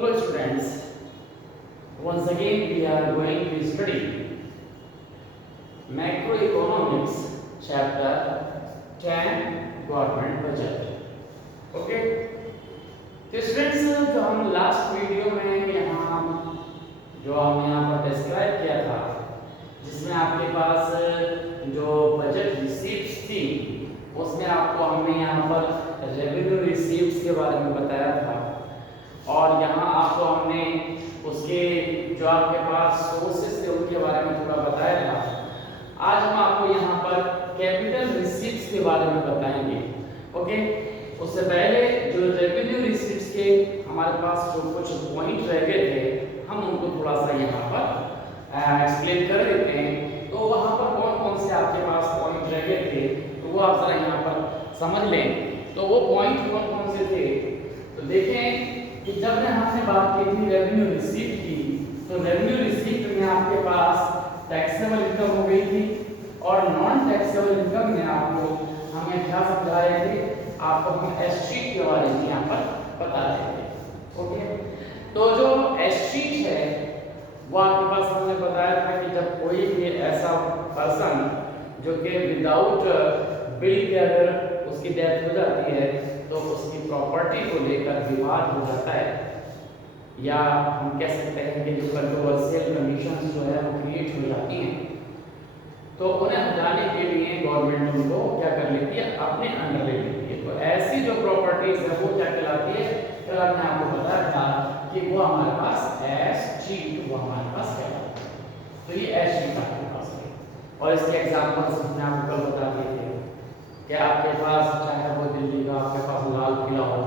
Hello students, once again we are going to study macroeconomics chapter 10 government budget. Okay? तो students जो हम last video में यहाँ जो हमने यहाँ पर डिस्क्राइब किया था जिसमें आपके पास जो बजट रिसीप्ट्स थी उसमें आपको हमने यहाँ पर रेवेन्यू रिसीप्ट्स के बारे में बताया था और यहाँ आपको हमने उसके जो आपके पास सोर्सेस थे उनके बारे में थोड़ा बताया था। आज हम आपको यहाँ पर कैपिटल रिसीप्ट्स के बारे में बताएंगे। ओके, उससे पहले जो रेवेन्यू रिसीप्ट्स के हमारे पास जो कुछ पॉइंट रह गए थे हम उनको थोड़ा सा यहाँ पर एक्सप्लेन कर देते हैं। तो वहाँ पर कौन कौन से आपके पास पॉइंट रह गए थे तो वो आप जरा यहाँ पर समझ लें। तो वो पॉइंट कौन कौन से थे तो देखें कि जब हमने बात की थी रेवेन्यू रिसीप्ट की तो रेवेन्यू रिसीप्ट में आपके पास टैक्सेबल इनकम हो गई थी और नॉन टैक्सेबल इनकम में आपको हमें क्या समझा रहे थे, आपको हम एस शीट के बारे में यहाँ पर बता रहे थे। ओके, तो जो एस शीट है वो आपके पास हमने बताया था कि जब कोई भी ऐसा पर्सन जो कि विदाउट बिल के अगर उसकी डेथ हो जाती है तो उसकी प्रॉपर्टी को लेकर विवाद हो जाता है या हम कह सकते हैं कि जो कंट्रोवर्शियल कंडीशंस जो है वो क्रिएट हो जाती हैं, तो उन्हें हटाने के लिए गवर्नमेंट उनको क्या कर लेती है, अपने अंडर ले लेती है। तो ऐसी जो प्रॉपर्टीज है वो क्या कहलाती है, कल हमने आपको बताया था कि वो हमारे पास एस शीट वो हमारे पास कहलाती है। तो ये एस शीट आपके पास है और इसके एग्जांपल्स हमने आपको कल बता दिए थे कि आपके पास चाहे वो दिल्ली का आपके पास लाल किला हो,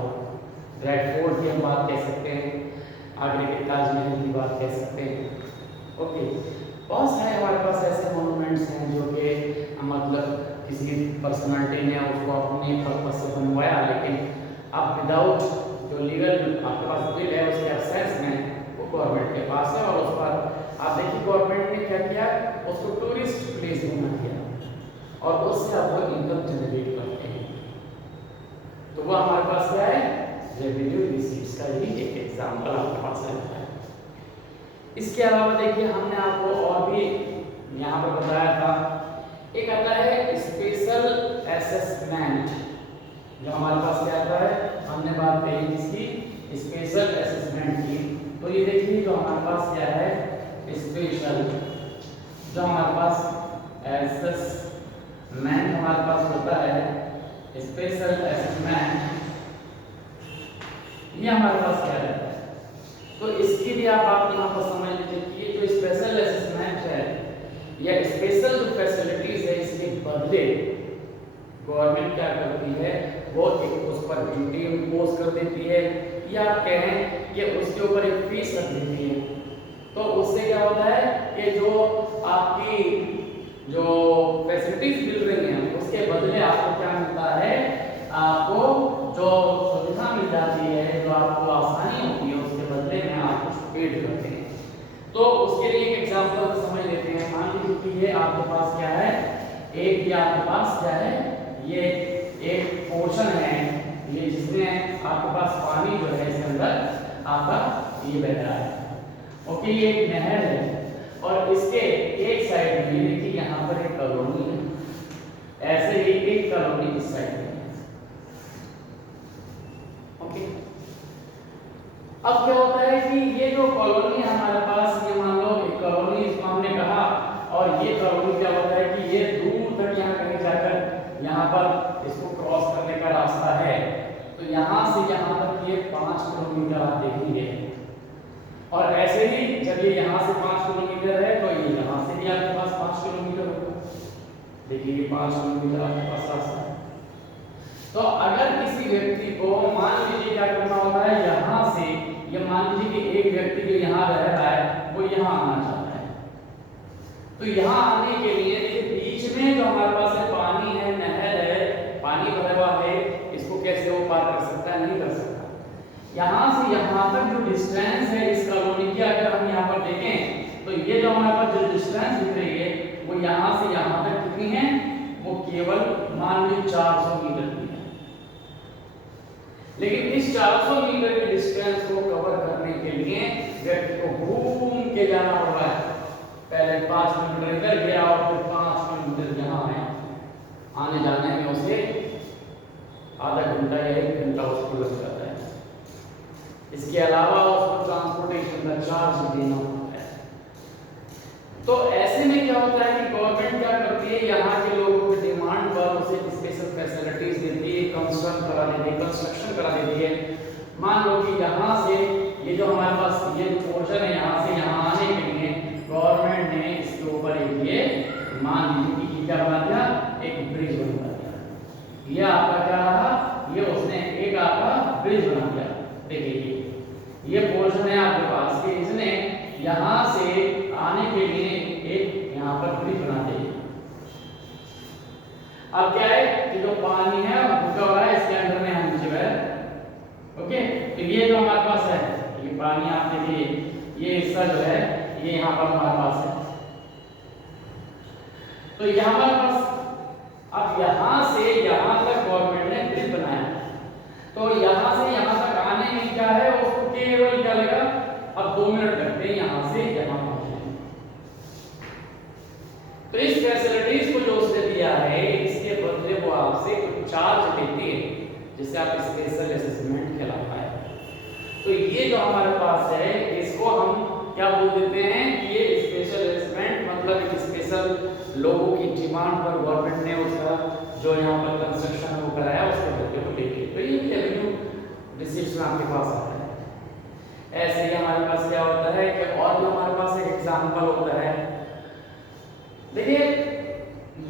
रेड फोर्ट की हम बात कह सकते हैं, आगरे के ताजमहल की बात कह सकते हैं। ओके, बहुत सारे हमारे पास ऐसे मॉन्यूमेंट्स हैं जो कि मतलब किसी पर्सनालिटी ने उसको अपने पर्पस से बनवाया लेकिन अब विदाउट जो लीगल आपके पास बिल है उसके एब्सेंस में वो गवर्नमेंट के पास है और उस पर आप देखिए गवर्नमेंट ने क्या किया, उसको टूरिस्ट प्लेस बना दिया और उससे आप वो इनकम जनरेट करते हैं। तो वो हमारे पास क्या है, रेवेन्यू रिसीप्ट्स का ही एक एग्जांपल आपके पास है। इसके अलावा देखिए हमने आपको और भी यहाँ पर बताया था, एक आता है स्पेशल असेसमेंट। जो हमारे पास क्या आता है, हमने बात कही इसकी स्पेशल असेसमेंट की। तो ये देखिए जो हमारे पास क्या है, स्पेशल जो हमारे पास असेसमेंट हमारे पास होता है, स्पेशल असेसमेंट ये हमारे पास क्या रहता है। तो इसकी भी आप यहाँ पर समझ लीजिए कि ये जो स्पेशल असेसमेंट है या स्पेशल जो फैसिलिटीज है इसके बदले गवर्नमेंट क्या करती है, वो एक उस पर ड्यूटी इम्पोज कर देती है या आप कहें कि उसके ऊपर एक फीस रख देती है। तो उससे क्या होता है कि जो आपकी जो फैसिलिटीज मिल रही हैं उसके बदले आपको क्या मिलता है, आपको जो सुविधा मिल जाती है, जो आपको आसानी होती है उसके बदले में आप कुछ पेड करते हैं। तो उसके लिए एक एग्जांपल समझ लेते हैं। मान लीजिए कि ये आपके पास क्या है, एक ये आपके पास क्या है, ये एक पोर्शन है ये जिसमें आपके पास पानी जो है इसके अंदर आपका ये बह रहा है। ओके, ये एक नहर है और इसके एक साइड में देखिए यहाँ पर एक कॉलोनी है, ऐसे ही एक कॉलोनी इस साइड में। ओके, अब क्या होता है कि ये जो कॉलोनी है हमारे पास, ये मान लो एक कॉलोनी इसको हमने कहा और ये कॉलोनी क्या होता है कि ये दूर तक यहाँ कहीं जाकर यहाँ पर इसको क्रॉस करने का रास्ता है। तो यहाँ से यहाँ तक ये 5 किलोमीटर आप देखेंगे और ऐसे ही जब ये यहाँ से 5 किलोमीटर है तो ये यहाँ से भी आपके पास 5 किलोमीटर होगा। देखिए ये 5 किलोमीटर आपके पास रास्ता है। तो अगर किसी व्यक्ति को मान लीजिए क्या करना होता है, यहाँ से ये मान लीजिए कि एक व्यक्ति जो यहाँ रह रहा है वो यहाँ आना चाहता है, तो यहाँ आने के लिए बीच में जो हमारे पास है पानी है, नहर है, पानी भरा हुआ है, इसको कैसे वो पार कर सकता है, नहीं कर सकता। यहाँ से यहाँ तक जो डिस्टेंस है इस कॉलोनी की अगर हम यहाँ पर देखें तो ये जो हमारे पास जो डिस्टेंस दिख रही है वो यहाँ से यहाँ तक कितनी है, वो केवल मान लीजिए 400 मीटर की है। लेकिन इस 400 मीटर की डिस्टेंस को कवर करने के लिए व्यक्ति को घूम के जाना पड़ रहा है। पहले 5 किलोमीटर इधर गया और फिर 5 किलोमीटर यहाँ आया। आने जाने में उसे आधा घंटा या 1 घंटा उसको लग जाता है। इसके अलावा उसको ट्रांसपोर्टेशन का चार्ज देना होता है। तो ऐसे में क्या होता है कि गवर्नमेंट क्या करती है, यहाँ के लोगों की डिमांड पर उसे स्पेशल फैसिलिटीज देती है, कंस्ट्रक्शन करा देती है। मान लो कि यहाँ से ये जो हमारे पास ये पोर्शन है, यहाँ से यहाँ आने के लिए गवर्नमेंट ने इसके ऊपर ये मान लीजिए कि क्या बना दिया, एक ब्रिज बना दिया। ये आपका क्या रहा, ये उसने एक आपका ब्रिज बना दिया। देखिए ये पोर्शन है आपके पास कि इसने यहाँ से आने के लिए एक यहाँ पर ब्रिज बना दिया। अब क्या है कि जो पानी है वो रुका हुआ है, इसके अंदर में हम नीचे बैठ। ओके, तो ये जो हमारे पास है, ये पानी आपके लिए ये हिस्सा जो है ये यहाँ पर हमारे पास है। तो यहाँ हमारे पास अब यहाँ से यहाँ तक गवर्नमेंट ने ब्रिज बनाया। तो यहाँ से यहाँ तक आने में क्या है, उसको केवल क्या लगेगा, अब 2 मिनट लगते हैं यहाँ से यहाँ पहुंचने। तो इस फैसिलिटीज को जो उसने दिया है, इसके बदले वो आपसे कुछ चार्ज लेती है, जिससे आप स्पेशल असेसमेंट कहलाता है। तो ये जो हमारे पास है, इसको हम क्या बोल देते हैं कि ये स्पेशल असेसमेंट, मतलब एक स्पेशल लोगों की डिमांड पर गवर्नमेंट ने उसका जो यहाँ पर कंस्ट्रक्शन वो कराया, उसके बदले को लेके। तो ये रेवेन्यू रिसीट्स में आपके पास आता है। ऐसे ही हमारे पास क्या होता है कि और भी हमारे पास एक एग्जांपल होता है। देखिए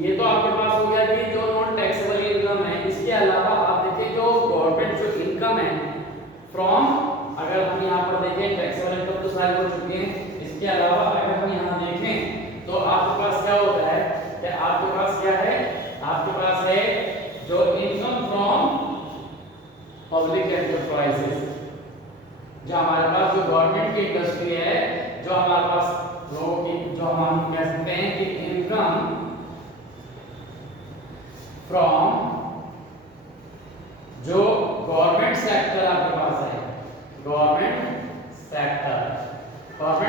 ये तो आपके पास हो गया कि जो नॉन टैक्सेबल इनकम है। इसके अलावा आप देखिए जो गवर्नमेंट जो इनकम है फ्रॉम, अगर हम यहाँ पर देखें टैक्सेबल इनकम तो सारी हो चुकी है। इसके अलावा अगर हम यहाँ देखें तो आपके पास क्या होता है कि आपके पास क्या है, आपके पास है जो इनकम फ्रॉम पब्लिक एंटरप्राइजेस। जो हमारे पास जो गवर्नमेंट की इंडस्ट्री है, जो हमारे पास लोगों की जो हम कह सकते हैं कि इनकम फ्रॉम जो गवर्नमेंट सेक्टर आपके पास है, गवर्नमेंट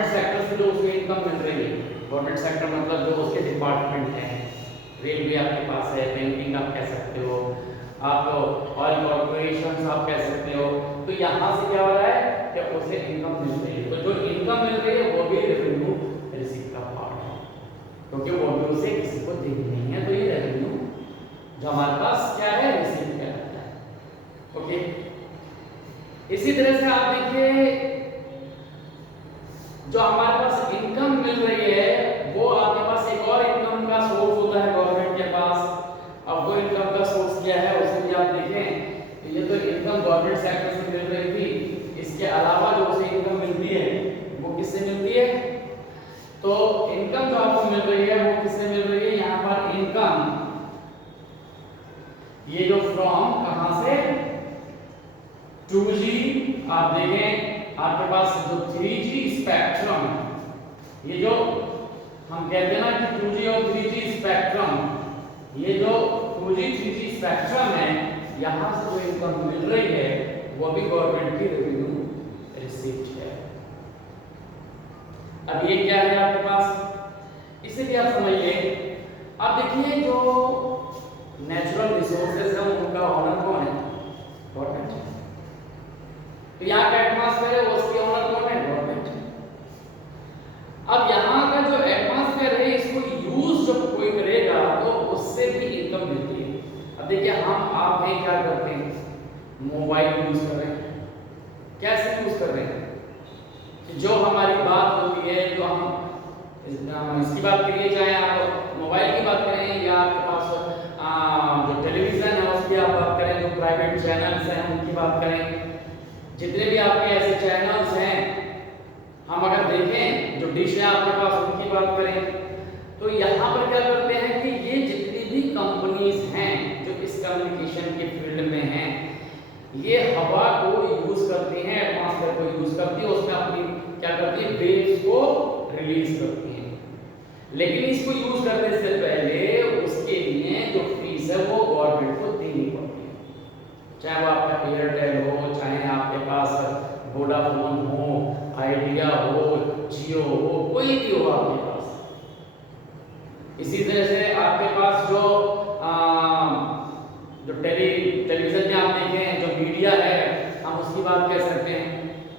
सेक्टर से जो उसको इनकम मिल रही है। गवर्नमेंट सेक्टर मतलब जो उसके डिपार्टमेंट हैं, रेलवे आपके पास है, बैंकिंग आप कह सकते हो, आप ऑयल कॉर्पोरेशन आप कह सकते हो। तो यहाँ से क्या हो रहा है कि उसे इनकम मिल रही है। तो जो इनकम मिल रही है वो भी रेवेन्यू रिसीव का पार्ट है, क्योंकि वो भी उसे किसी को देनी नहीं है। तो ये रेवेन्यू जो हमारे पास क्या है, रिसीव किया जाता है। ओके, इसी तरह से आप देखिए जो हमारे पास इनकम मिल रही है, वो आपके पास एक और इनकम का सोर्स होता है गवर्नमेंट के पास। अब वो इनकम का सोर्स क्या है उसे भी आप देखें। तो ये तो इनकम गवर्नमेंट सेक्टर से मिल रही थी। इसके अलावा जो उसे इनकम मिलती है वो किससे मिलती है, तो इनकम जो आपको मिल रही है वो किससे मिल रही है, यहाँ पर इनकम ये जो फ्रॉम कहां से, 2G आप देखें आपके पास जो 3G स्पेक्ट्रम, ये जो हम कहते हैं ना कि 2G और 3G स्पेक्ट्रम, ये जो 2G 3G स्पेक्ट्रम है, यहां से जो इनकम मिल रही है वो भी गवर्नमेंट की रेवेन्यू रिसीप्ट है। अब ये क्या है आपके पास, इसे भी आप समझिए। अब देखिए जो नेचुरल रिसोर्सेज है उनका ओनर कौन है, गवर्नमेंट है। तो यहाँ का एटमॉस्फेयर है उसके ओनर कौन है, गवर्नमेंट है। अब यहाँ का जो एटमॉस्फेयर है इसको यूज जब कोई करेगा तो उससे भी इनकम मिलती है। अब देखिए हम आप नहीं क्या करते हैं, मोबाइल यूज कर रहे हैं, कैसे यूज कर रहे हैं कि जो हमारी बात होती है, जो हम इसकी बात करिए, चाहे आप मोबाइल की बात करें या आपके पास जो टेलीविजन है उसकी आप बात करें, जो प्राइवेट चैनल्स हैं उनकी बात करें, जितने भी आपके ऐसे चैनल्स हैं, हम अगर देखें जो डिश है आपके पास उनकी बात करें, तो यहाँ पर क्या करते हैं कि ये जितनी भी कंपनीज हैं जो इस कम्युनिकेशन के फील्ड में हैं, ये हवा को यूज करती हैं, एटमॉस्फेयर को यूज करती है, उसमें अपनी क्या करती है, वेव्स को रिलीज करती हैं। लेकिन इसको यूज करने से पहले उसके लिए जो फीस है वो गवर्नमेंट को देनी पड़ती है। चाहे वो आपका एयरटेल हो, चाहे आपके पास आप कह सकते हैं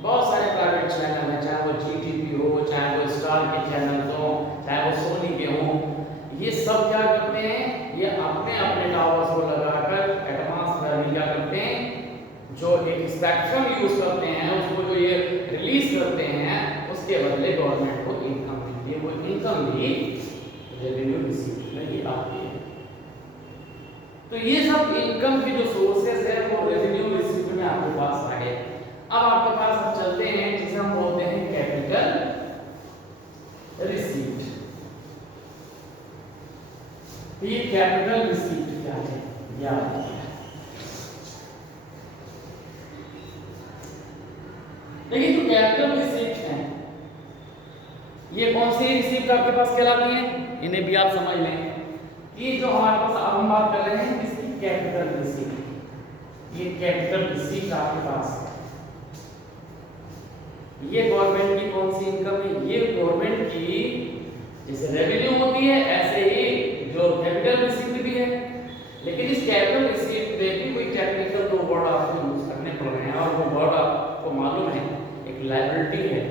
बहुत सारे प्राइवेट चैनल हैं, चाहे वो जीटीपी हो, चाहे वो स्टार के चैनल हो, चाहे वो सोनी के हों, ये सब क्या करते हैं, ये अपने अपने टावर्स को लगाकर एडवांस में क्या करते हैं, जो एक स्पेक्ट्रम यूज करते हैं उसको जो ये रिलीज करते हैं, उसके बदले गवर्नमेंट को इनकम मिलती है। वो इनकम भी रेवेन्यू रिसीप्ट में ही आती है। तो ये सब इनकम की जो सोर्सेज है वो रेवेन्यू रिसीप्ट में आपके पास आ गए। अब आपके पास हम चलते हैं जिसे हम बोलते हैं कैपिटल रिसीप्ट। ये कैपिटल रिसीप्ट क्या है, याद देखिए जो कैपिटल रिसीप्ट है ये कौन सी रिसीप्ट आपके पास कहलाती है, इन्हें भी आप समझ लें कि जो हमारे पास अब हम बात कर रहे हैं इसकी कैपिटल रिसीप्ट। ये कैपिटल रिसीप्ट आपके पास है, ये गवर्नमेंट की कौन सी इनकम है, ये गवर्नमेंट की जैसे रेवेन्यू होती है ऐसे ही जो कैपिटल रिसीप्ट भी है। लेकिन इस कैपिटल रिसीप्ट में भी कोई टेक्निकल दो वर्ड आपको यूज करने पड़ रहे हैं, और वो वर्ड आपको मालूम है, एक लायबिलिटी है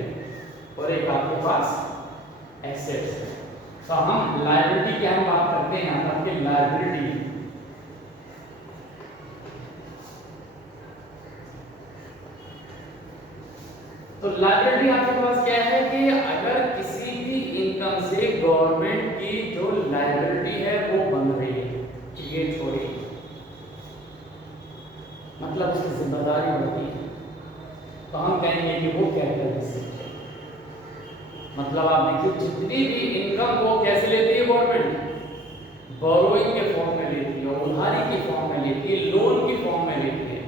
और एक आपके पास एसेट्स है। तो हम लायबिलिटी की हम बात करते हैं, आपकी लायबिलिटी तो लायबिलिटी आपके पास क्या है कि अगर किसी भी इनकम से गवर्नमेंट की जो लायबिलिटी है वो बन रही है, क्रिएट हो रही है, मतलब उसकी जिम्मेदारी बढ़ती है, तो हम कहेंगे कि वो कैपिटल रिसीप्ट है। मतलब आप देखिए जितनी भी इनकम वो कैसे लेती है गवर्नमेंट, बोरोइंग के फॉर्म में लेती है, उधारी के फॉर्म में लेती है, लोन के फॉर्म में लेती है,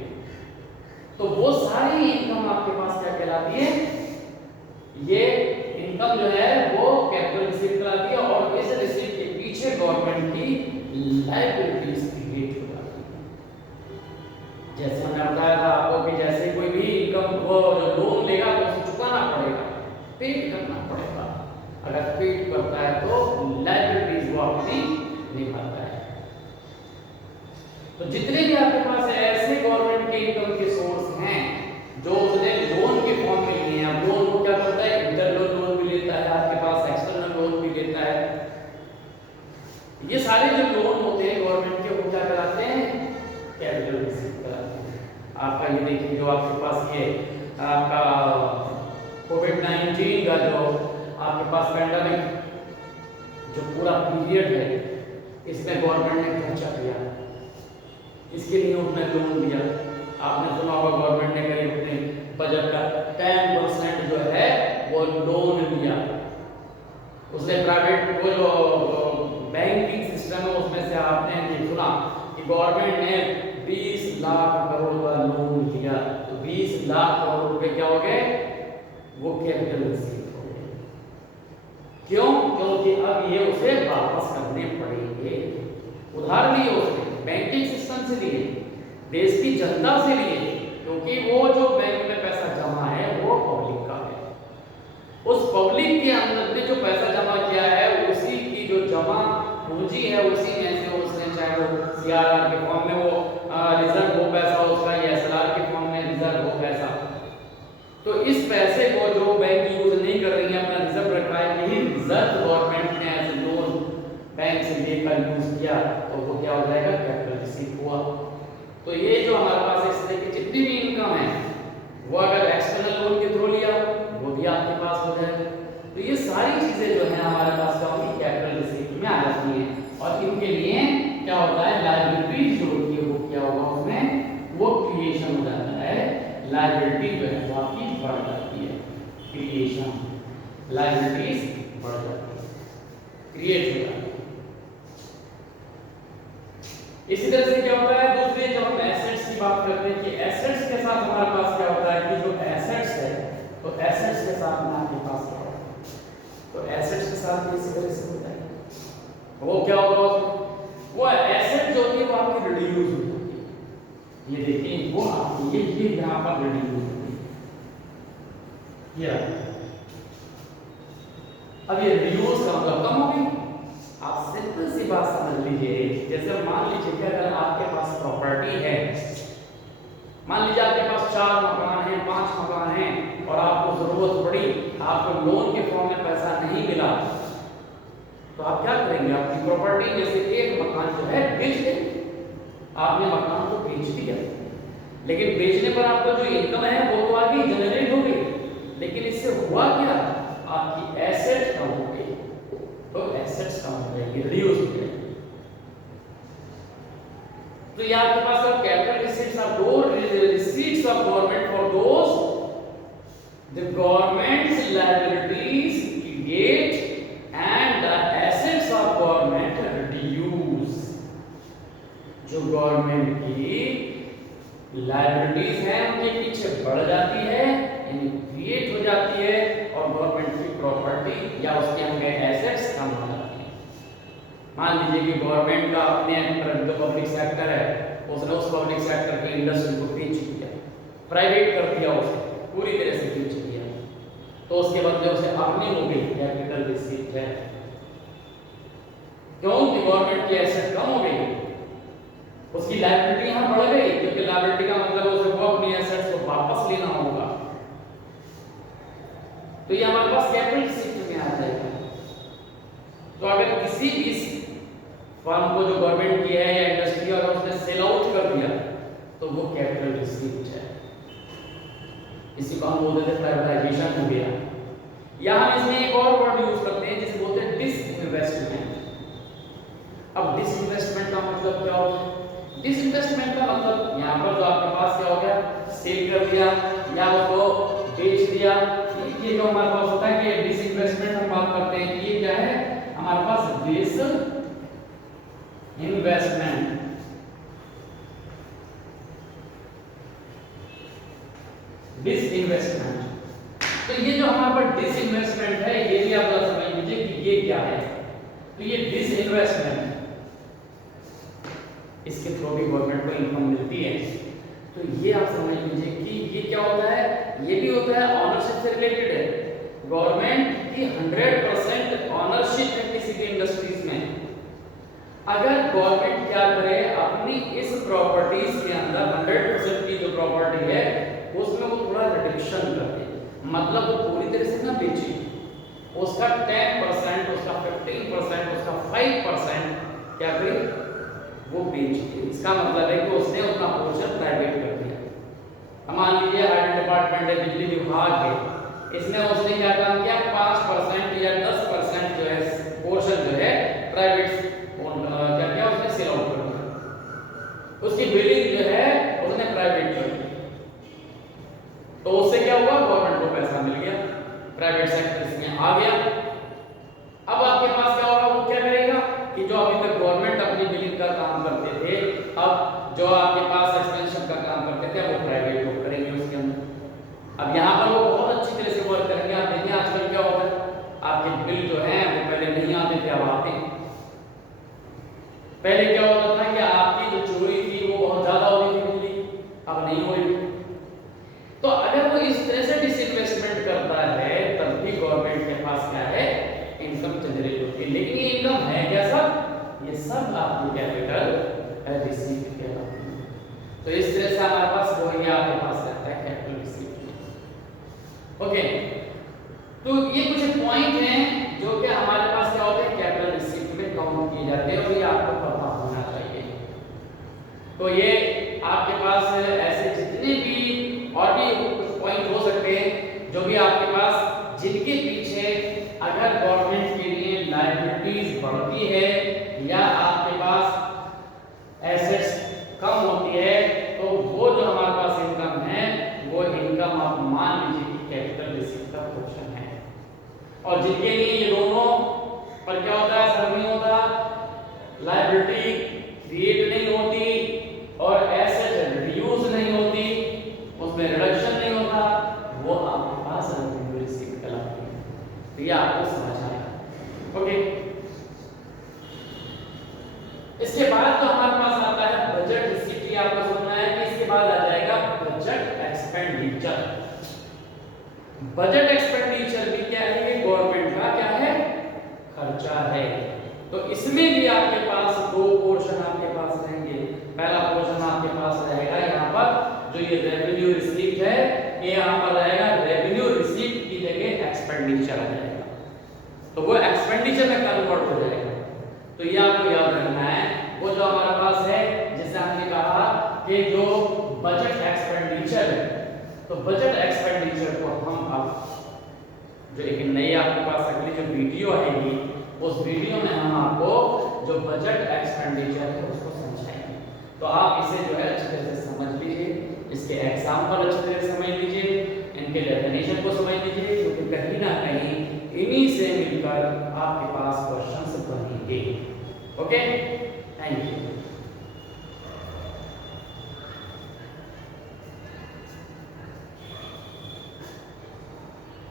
तो वो सारी इनकम आपके पास क्या कहलाती है, ये इनकम जो है वो कैपिटल रिसीप्ट कहलाती है। और इस रिसीप्ट के पीछे गवर्नमेंट की लायबिलिटीज क्रिएट हो जाती है। जैसे मैंने बताया था आपको कि जैसे कोई भी इनकम वो लोन लेगा तो उसे चुकाना पड़ेगा, पेड करना पड़ेगा, अगर पेड करता है तो लायबिलिटीज वो अपनी निभाता है। तो जितने भी आपके पास ऐसे गवर्नमेंट के इनकम के सोर्स हैं जो उसने लोन के फॉर्म में लिए हैं, लोन को क्या करता है, इंटरनल लोन भी लेता है, आपके पास एक्सटर्नल लोन भी लेता है, ये सारे जो लोन होते हैं गवर्नमेंट के वो क्या कहलाते हैं, कैपिटल रिसीप्ट कहलाते हैं। आपका ये देखिए जो आपके पास ये आपका कोविड-19 का जो आपके पास पैंडेमिक जो पूरा पीरियड है, इसमें गवर्नमेंट ने खर्चा किया, इसके लिए उसने लोन दिया। आपने सुना होगा गवर्नमेंट ने करीब अपने बजट का 10% जो है वो लोन दिया। उसने प्राइवेट वो जो बैंकिंग सिस्टम है उसमें से आपने ये सुना कि गवर्नमेंट ने 20 लाख करोड़ का लोन दिया, तो 20 लाख करोड़ रुपए क्या हो गए, वो कैपिटल रिसीप्ट हो गए। क्यों? क्योंकि अब ये उसे वापस करने पड़ेंगे। उधार लिए उसने, बैंकिंग सिस्टम से लिए, देश की जनता से लिए, क्योंकि वो जो बैंक में पैसा जमा है वो पब्लिक का है। उस पब्लिक के अंदर ने जो पैसा जमा किया है उसी की जो जमा पूंजी है उसी में से उसने, चाहे वो सीआरआर के फॉर्म में वो रिजर्व हो पैसा उसका, या एसएलआर के फॉर्म में रिजर्व हो पैसा, तो इस पैसे को जो बैंक यूज नहीं कर रही है, अपना रिजर्व रखा है, यही रिजर्व गवर्नमेंट ने एज लोन बैंक से लेकर यूज किया, तो वो क्या हो जाएगा, कैपिटल रिसीप्ट हुआ। तो ये जो हमारे पास इस तरह की जितनी भी इनकम है वो अगर एक्सटर्नल लोन के थ्रू लिया वो भी आपके पास हो जाएगा। तो ये सारी चीजें जो है हमारे पास क्या होगी, कैपिटल रिसीप्ट में आ जाती हैं, और इनके लिए क्या होता है, लायबिलिटी जो होती है वो क्या होगा, उसमें वो क्रिएशन हो जाता है, लायबिलिटी जो है वो आपकी बढ़ जाती है, क्रिएशन, लायबिलिटीज बढ़ जाती है, क्रिएट हो जाती है। इसी तरह से क्या होता है, दूसरे जब हम एसेट्स की बात करते हैं कि एसेट्स के साथ हमारे पास क्या होता है कि जो एसेट्स है, तो एसेट्स के साथ में आपके पास क्या होता है, तो एसेट्स के साथ इसी तरह से होता है, वो क्या होगा, वो एसेट जो होती है वो आपकी रिड्यूस हो जाती है। ये देखिए वो आपकी ये यहाँ पर रिड्यूस होती है, अब ये रिड्यूस का मतलब कम हो गई। आप सिंपल सी बात समझ लीजिए, जैसे मान लीजिए कि अगर आपके पास प्रॉपर्टी है, मान लीजिए आपके पास 4 मकान है, 5 मकान हैं और आपको जरूरत पड़ी, आपको लोन के फॉर्म में पैसा नहीं मिला, तो आप क्या करेंगे? आपकी प्रॉपर्टी में से एक मकान जो है बेच देंगे। आपने मकान तो बेच दिया, लेकिन बेचने पर आपका जो इनकम है वो तो आगे जनरेट हो गई, लेकिन इससे हुआ क्या? आपकी एसेट कम हो गई। तो एसेट्स कम हो जाएगी, रिड्यूस हो जाएगी। तो ये आपके पास capital receipts are those receipts of government for those the government's liabilities create and the assets of government reduce. जो गवर्नमेंट की लायबिलिटीज हैं उनके पीछे बढ़ जाती है, यानी क्रिएट हो जाती है, और गवर्नमेंट की प्रॉपर्टी या उसके अंदर एसेट्स कम हो जाती है। मान लीजिए कि गवर्नमेंट का अपने जो पब्लिक सेक्टर है उसने उस पब्लिक सेक्टर की इंडस्ट्री को बेच दिया, प्राइवेट कर दिया, उसे पूरी तरह से बेच दिया, तो उसके बदले उसे अपनी हो गई कैपिटल रिसीट है। क्योंकि गवर्नमेंट की एसेट कम हो गई, उसकी लायबिलिटी यहां बढ़ गई, क्योंकि लायबिलिटी का मतलब उसे वो अपनी एसेट्स को वापस लेना होगा। तो ये हमारे पास कैपिटल रिसीट में आ जाएगा। तो अगर किसी भी फर्म को जो गवर्नमेंट की है या इंडस्ट्री, अगर उसने सेल आउट कर दिया तो वो कैपिटल रिसीट है। इसी को हम बोलते हैं प्राइवेटाइजेशन हो गया। या हम इसमें एक और वर्ड यूज करते हैं जिसे बोलते हैं डिसइन्वेस्टमेंट। अब डिसइन्वेस्टमेंट का मतलब क्या होता है? डिसइन्वेस्टमेंट का मतलब यहाँ पर जो आपके पास क्या हो गया, सेल कर दिया या उसको बेच दिया। ये जो हमारे पास होता है कि डिसइन्वेस्टमेंट हम बात करते हैं, ये क्या है हमारे पास? डिसइन्वेस्टमेंट। डिसइन्वेस्टमेंट। तो ये जो हमारे पास डिसइन्वेस्टमेंट है, ये भी आप समझ लीजिए कि ये क्या है। तो ये डिसइन्वेस्टमेंट, इसके थ्रू भी गवर्नमेंट को इनकम मिलती है। तो ये आप समझ लीजिए कि ये क्या होता है? ये भी होता है ऑनरशिप से रिलेटेड है। गवर्नमेंट की 100% ऑनरशिप है किसी भी इंडस्ट्रीज में। अगर गवर्नमेंट क्या करे, अपनी इस प्रॉपर्टीज के अंदर 100% की जो प्रॉपर्टी है उसमें वो थोड़ा रिडक्शन कर दे, मतलब वो पूरी तरह से ना बेचे, उसका 10%, उसका 15%, उसका 5% क्या करे, वो बेच दे। इसका मतलब है कि उसने अपना पोर्शन प्राइवेट कर दिया। मान लीजिए हायर डिपार्टमेंट है, बिजली विभाग है, इसमें उसने क्या काम किया, 5% या 10% जो है पोर्शन जो है प्राइवेट क्या किया, उसने सेल आउट कर दिया। उसकी बिलिंग जो है उसने प्राइवेट कर दी, तो उससे क्या हुआ, गवर्नमेंट को पैसा मिल गया, प्राइवेट सेक्टर इसमें आ गया। अब आपके पास क्या होगा, वो क्या करेगा कि जो अभी तक गवर्नमेंट अपनी बिलिंग का काम करते थे, अब जो आपके पास एक्सपेंशन का काम करते थे वो प्राइवेट लोग करेंगे उसके अंदर। अब यहाँ पर वो बहुत अच्छी तरह से वर्क करेंगे। आप देखिए आजकल क्या होता है, आपके बिल जो है वो पहले नहीं आते थे, अब आते हैं। पहले क्या होता था कि आपकी जो चोरी थी वो बहुत ज्यादा होती थी बिजली, अब नहीं होगी। तो अगर वो इस तरह से डिसइन्वेस्टमेंट करता है तब भी गवर्नमेंट के पास क्या है, इनकम जनरेट होती है। लेकिन ये इनकम है क्या, सब ये सब आपको कैपिटल रिसीट कहलाती है। तो इस तरह से हमारे पास वो ये आपके पास रहता है कैपिटल रिसीट। ओके, तो ये कुछ पॉइंट हैं जो कि हमारे पास क्या होते हैं, कैपिटल रिसीट में काउंट किए जाते हैं, और ये आपको पता होना चाहिए। तो ये आपके पास ऐसे जितने भी और भी कुछ पॉइंट हो सकते हैं जो भी आपके पास, जिनके पीछे अगर गवर्नमेंट के लिए लायबिलिटीज बढ़ती है या आपके पास एसेट्स कम होती है, तो वो जो हमारे पास इनकम है वो इनकम आप मान लीजिए कि कैपिटल रिसीट का पोर्शन है। और जिनके लिए ये दोनों पर क्या होता है, सर नहीं होता, लायबिलिटी क्रिएट नहीं होती और एसेट रिड्यूस नहीं होती, उसमें रिडक्शन नहीं होता, वो आपके पास रेवेन्यू रिसीट कहलाती है। तो ये आपको समझ आया। ओके, इसके बाद तो हमारे पास आता है बजट रिसीट। ये आपको समझना है कि इसके बाद आ जाएगा बजट एक्सपेंडिचर। बजट एक्सपेंडिचर भी क्या है, ये गवर्नमेंट का क्या है, खर्चा है। तो इसमें भी आपके पास दो पोर्शन आपके पास रहेंगे। पहला पोर्शन आपके पास रहेगा यहाँ पर जो ये रेवेन्यू रिसीट है, ये यहाँ कि जो बजट एक्सपेंडिचर है, तो बजट एक्सपेंडिचर को हम अब जो एक नई आपके पास अगली जो वीडियो आएगी, उस वीडियो में हम आपको जो बजट एक्सपेंडिचर है उसको समझाएंगे। तो आप इसे जो है अच्छी तरह से समझ लीजिए, इसके एग्जाम्पल अच्छी तरह से समझ लीजिए, इनके डेफिनेशन को समझ लीजिए, क्योंकि कहीं ना कहीं इन्हीं से मिलकर आपके पास क्वेश्चंस बनेंगे। ओके।